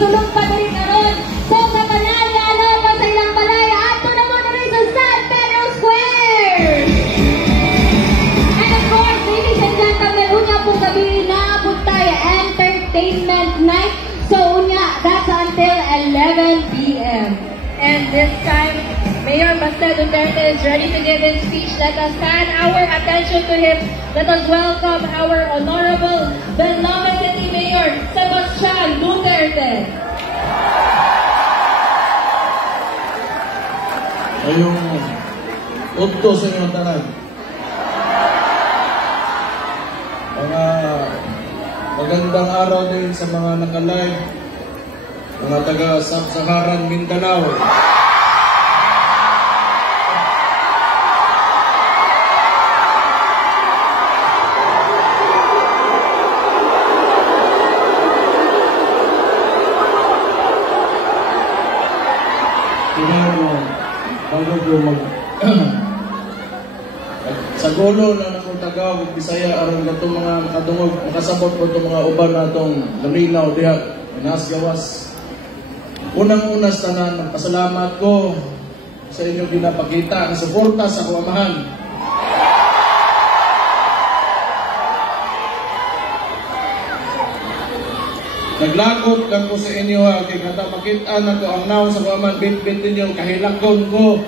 sulong pa rin karon. So sa Balaya, ano sa ilang Balaya, ato na mo na rin sa San Pedro Square. And of course, ladies and gentlemen, unya pong gabi na puntay entertainment night. So unya, that's until 11 p.m. And this time, Mayor Baste Duterte is ready to give his speech. Let us fan our attention to him. Let us welcome our honorable, beloved City Mayor, Sebastian Duterte. Ayong utto sa inyong tanan. Mga magandang araw din sa mga naka-live, mga taga-Sub-Saharan Mindanao. Bago ko sa gulo na akong taga Bisaya aron katong mga makadungog makasabot ko itong mga uban natong laminaw diha Pinas gawas. Unang-una sa tanan, pasalamat ko sa inyong ginapakita ang suporta sa kuamahan. Naglakot lang ko sa inyo ha, kaya kata makita na ko ang naw sa kuamahan, bit-bit ninyo, kahilakon ko.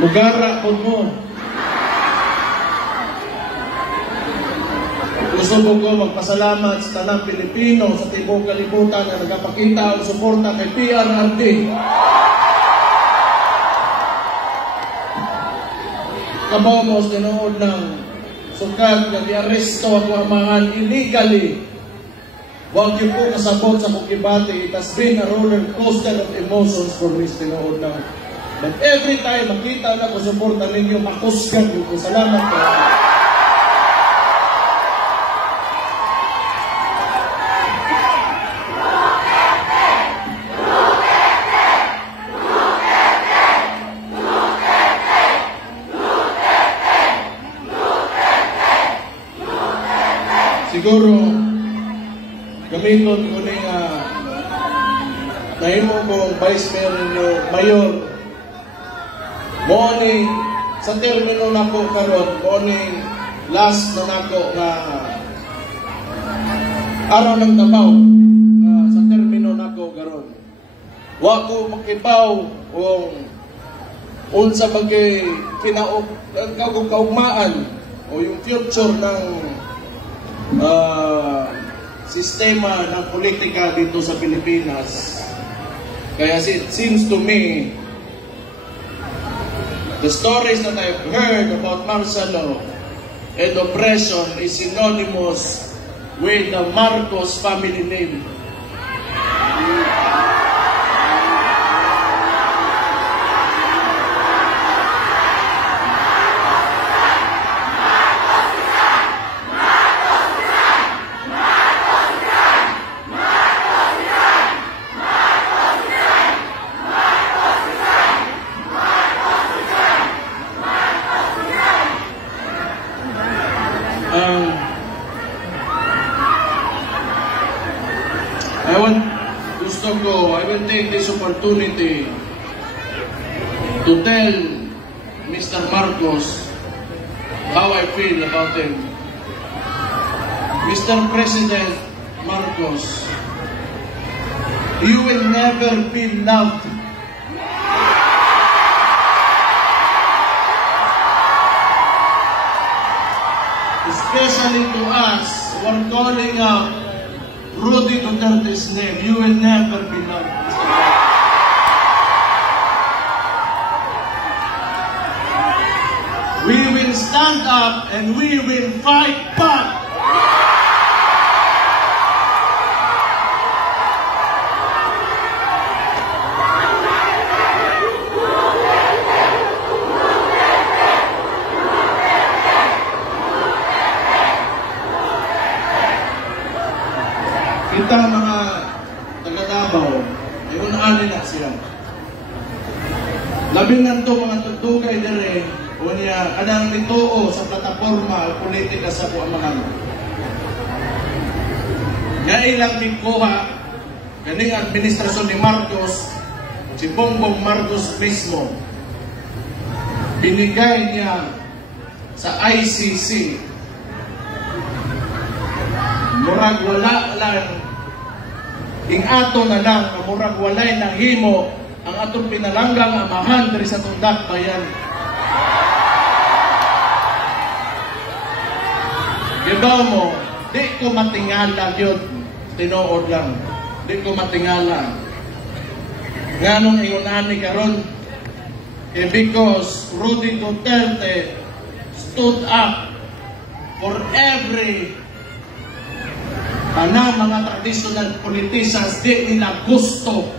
Lugara ko mo. Gusto ko magpasalamat sa tanang Pilipino sa tibok kalibutan na nagpakita ang suporta kay PRRD. Kabaw mo sa tinood ng sukad na di-aresto ako amangan illegally. Huwag yung po kasabot sa kukibati. It has been a roller coaster of emotions for me sa tinood ng. But every time makita na ko suporta ninyo, makusgan ko. Salamat po. Siguro, gamiton ko ni nahimo kong Vice Mayor, morning, sa termino na ko karon, morning, last na nako nga araw ng Davao, sa termino na ko karon. Wa ko makibaw kung unsa bagay kaugmaan o yung future ng sistema ng politika dito sa Pilipinas. Kaya it seems to me the stories that I've heard about martial law and oppression is synonymous with the Marcos family name. I will take this opportunity to tell Mr. Marcos how I feel about him. Mr. President Marcos, you will never be loved. Especially to us who are calling out Rudy Duterte's name, you will never be loved. We will stand up and we will fight back. Kita mga taga-Davao, ay unaan na siya. Labing nga ito mga tugtugay dere, o niya, nga kanang nituo sa plataporma politika sa buamanan. Nga ilang gikuha kaning administrasyon ni Marcos, si Bongbong Marcos mismo, binigay niya sa ICC. Murag wala lang, ato na lang, murag walay nahimo ang atong pinalanggang amahan diri sa tundak bayan. Gibaw mo, di ko matingala yun, tinuod lang, di ko matingala. Nganong ingunani karon, because Rudy Duterte stood up for every mga traditional politicians di nila gusto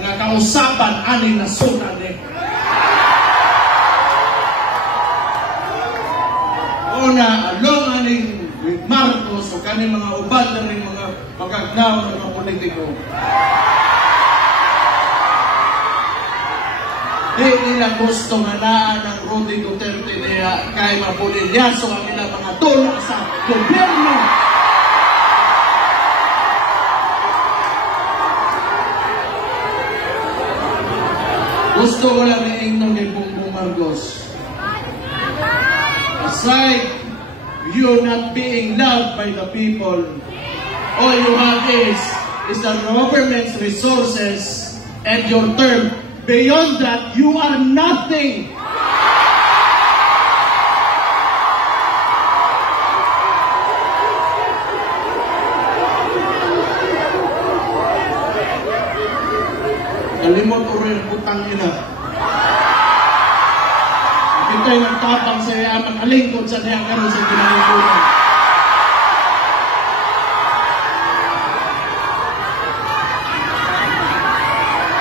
nga kausapan ani nasunan ni. Una, along aning with Marcos o kaning mga uban na rin mga pagkagnaw ng mga politiko. Di nila gusto nga naan ng Rudy Duterte niya kay mapulilyaso ang ilang mga tula sa gobyerno. Gusto ko lang iingnan kay Bongbong Marcos. Aside you not being loved by the people, all you have is the government's resources and your term. Beyond that, you are nothing. Kalimot o rin putang ina. Ika'y nagtapang sa iya, makalingkod sa niya karoon sa ginagawa.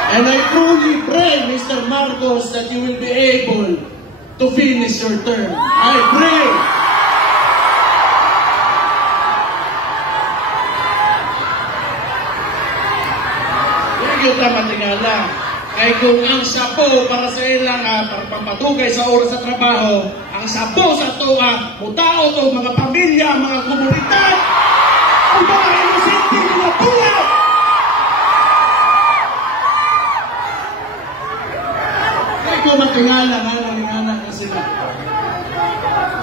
And I truly pray, Mr. Marcos, that you will be able to finish your term. I pray. Hindi kita matingala. Kaya kung ang sapo para sa ilang pagpapatugay sa oras sa trabaho, ang sapo sa tuwa, mutao to mga pamilya, mga komunidad, ang mga inosente nila buwan. Kaya kung matingala, nga na sila.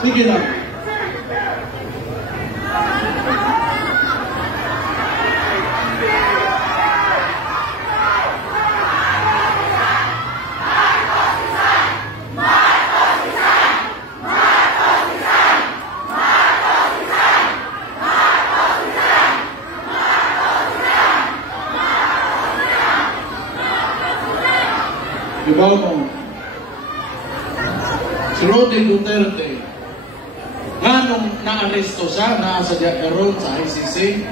Sige lang. Diba mo? Si Rudy Duterte, nganong na-aresto siya, nasa karon sa ICC,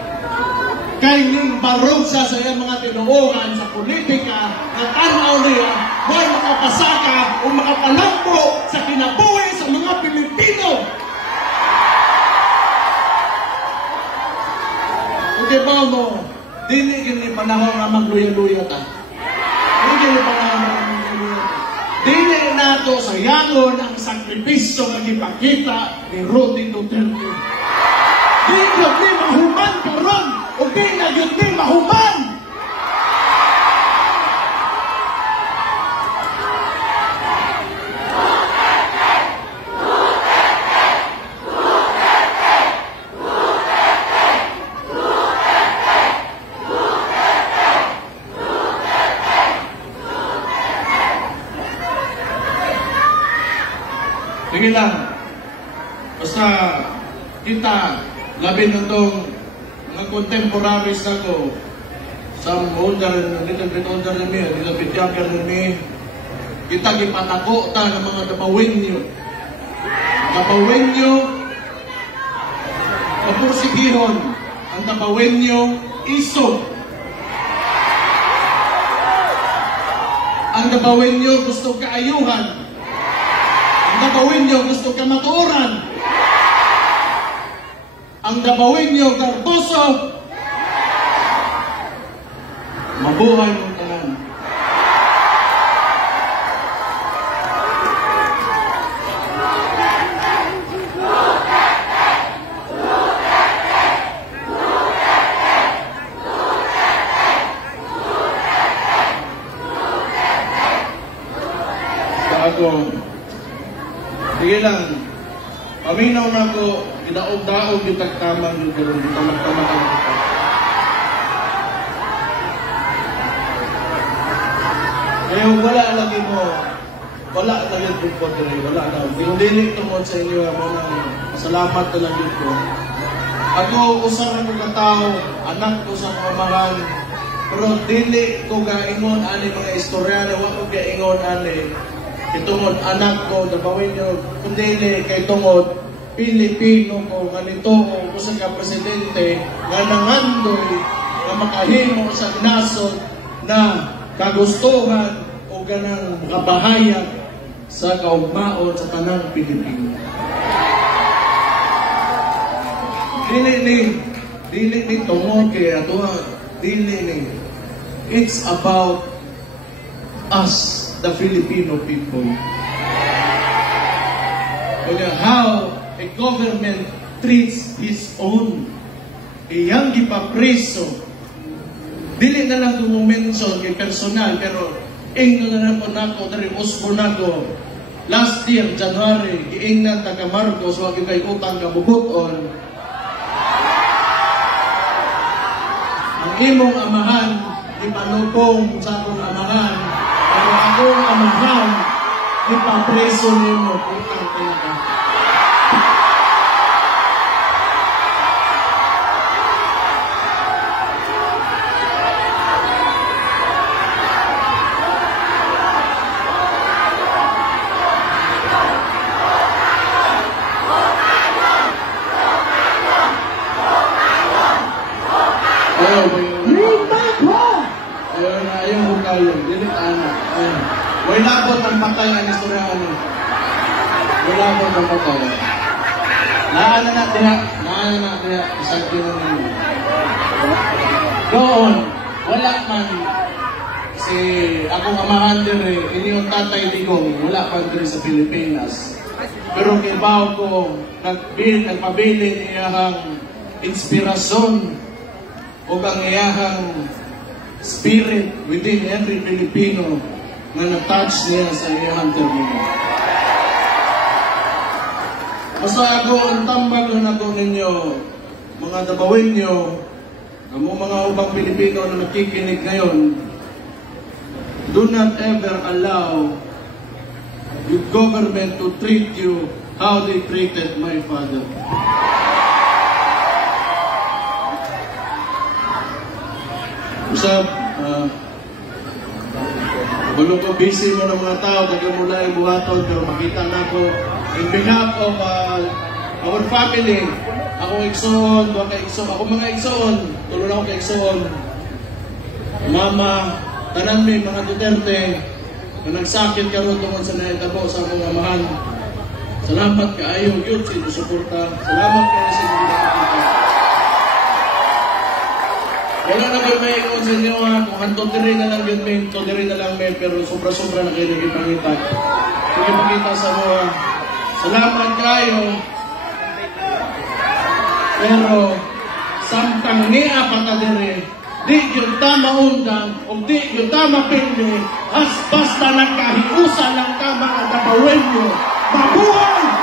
kay ning barog siya sa iyang mga tinuungan sa politika na tanaw niya, may makapasaka o makapalampo sa kinabuhi sa mga Pilipino. O diba mo, dili panahon na magluya-luya ta. Dili panahon na dili nato sa yangon ang sakripisyo na ipakita ni Rudy Duterte. Di yun ni mahuman karon o di na yun ni mahuman. Sige lang, basta kita, labi na itong mga contemporaries na ko, some older, little bit older than me, little bit younger than me, kita gipatako ta ng mga Dabawenyo. Dabawenyo, mapursigihon, ang Dabawenyo, iso. Ang Dabawenyo gusto kaayuhan. Ang Dabawenyo gusto kamatuoran. Ang Dabawenyo garboso. Mabuhay mo tanan. ako, sige lang, paminaw na ako, kinaog-daog yung tagtamang yung gano'n, yung tamag-tamag ang kita. Kaya wala lagi mo, wala lagi po diri, wala na. Dindinig tungod sa inyo, salamat na lang dito. Ako, usara ko katao, anak ko sa kamahan, pero dili ko gaingon ani mga istorya na wala ko gaingon ani. Itungod anak ko, dabawin nyo, kundi kay tungod, Pilipino ko, ganito ko sa ka-presidente, nga nangandoy, na makahimo sa nasod na kagustuhan o ganang makabahayag sa kaugmaon sa tanang Pilipino. Dili ni tungod kay ato, dili ni. It's about us, the Filipino people. How a government treats his own. Iyang gipapreso. Dili na lang mention kay personal, pero ingno na lang po nako, dari usbo nako. Last year, January, giingnan taga Marcos, wag kay utang kabubuton. Ang imong amahan, ipanupong sa akong amahan, pero akong amahan, ipapreso nimo, utang talaga. Ayun mo kayo, dinit anak. Way labot ang patay ang istorya ano. Way labot ang patay. Naana na diha, isang kinunod. Doon, wala man si akong amahan dire, inyong tatay Digong, wala pa dire sa Pilipinas. Pero kibaw ko, nagpabili niyahang inspirasyon o ang iyahang spirit within every Filipino na na-touch niya sa iyahang termino. Basta ako, ang tambag na ako ninyo, mga dabawin nyo, ang mga ubang Pilipino na nakikinig ngayon, do not ever allow your government to treat you how they treated my father. Usap, gulo ko busy mo ng mga tao, taga mula yung buhaton, pero makita na ko, in behalf of our family, ako igsoon, ako mga igsoon, tuloy ako kay igsoon, mama, tanan may mga Duterte, na nagsakit ka ron tungkol sa naitabo sa akong amahan. Salamat kaayo, yun, sinusuporta. Salamat kayo sa mga nakakita. Wala na ba may ikon sa inyo ha, kung hanto diri na lang yun may, to diri na lang may, pero sobra-sobra na kayo nagipangita. Nagipangita sa mga. Salamat kayo. Pero, samtang niya pata diri, di yung tama undang, o di yung tama pindi, basta nagkahiusa lang tama ang dabawin nyo. Mabuhay